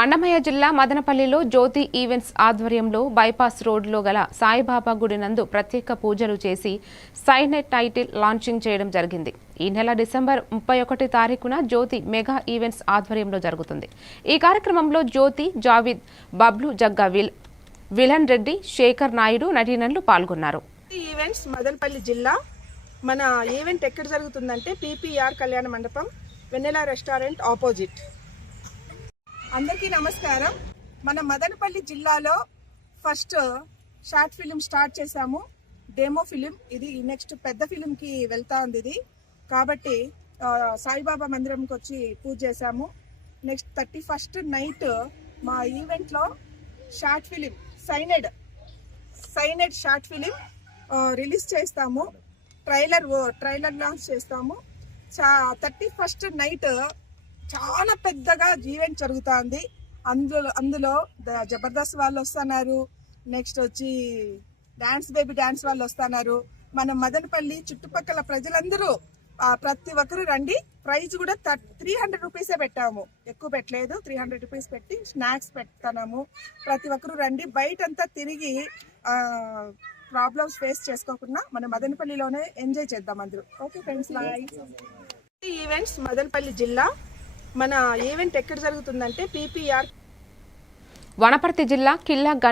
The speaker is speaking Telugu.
అన్నమయ్య జిల్లా మదనపల్లిలో జ్యోతి ఈవెంట్స్ ఆధ్వర్యంలో బైపాస్ రోడ్లో గల సాయిబాబా గుడి నందు ప్రత్యేక పూజలు చేసి సైనెట్ టైటిల్ లాంచింగ్ చేయడం జరిగింది. ఈ నెల డిసెంబర్ ముప్పై ఒకటి తారీఖున జ్యోతి మెగా ఈవెంట్స్ ఆధ్వర్యంలో జరుగుతుంది. ఈ కార్యక్రమంలో జ్యోతి జావిద్ బబ్లు జగ్గా విల్ విలన్ రెడ్డి శేఖర్ నాయుడు నటీనలు పాల్గొన్నారు. ఈ ఈవెంట్స్ మదనపల్లి జిల్లా మన ఈవెంట్ ఎక్కడ జరుగుతుందంటే పీపీఆర్ కళ్యాణ మండపం వెన్నెల రెస్టారెంట్ ఆపోజిట్. అందరికీ నమస్కారం. మన మదనపల్లి జిల్లాలో ఫస్ట్ షార్ట్ ఫిలిం స్టార్ట్ చేశాము. Demo film. ఇది నెక్స్ట్ పెద్ద ఫిలింకి వెళ్తా ఉంది ఇది. కాబట్టి సాయిబాబా మందిరంకి వచ్చి పూజ చేశాము. నెక్స్ట్ థర్టీ ఫస్ట్ నైట్ మా ఈవెంట్లో short film cyanide cyanide short film release చేస్తాము. ట్రైలర్ ట్రైలర్ లాంచ్ చేస్తాము. చా థర్టీ ఫస్ట్ నైట్ చాలా పెద్దగా ఈవెంట్ జరుగుతుంది. అందులో అందులో జబర్దస్త్ వాళ్ళు వస్తున్నారు. నెక్స్ట్ వచ్చి డాన్స్ బేబీ డాన్స్ వాళ్ళు వస్తున్నారు. మన మదనపల్లి చుట్టుపక్కల ప్రజలందరూ ప్రతి ఒక్కరు రండి. ప్రైజ్ కూడా త్రీ హండ్రెడ్ రూపీసే పెట్టాము. ఎక్కువ పెట్టలేదు. త్రీ హండ్రెడ్ రూపీస్ పెట్టి స్నాక్స్ పెడతాము ప్రతి ఒక్కరు రండి. బయటంతా తిరిగి ప్రాబ్లమ్స్ ఫేస్ చేసుకోకుండా మన మదనపల్లిలోనే ఎంజాయ్ చేద్దాం అందరూ. Okay friends bye. Events Madanapalli జిల్లా మన ఈవెంట్ ఎక్కడ జరుగుతుందంటే పీపీఆర్ వనపర్తి జిల్లా కిల్లా గన్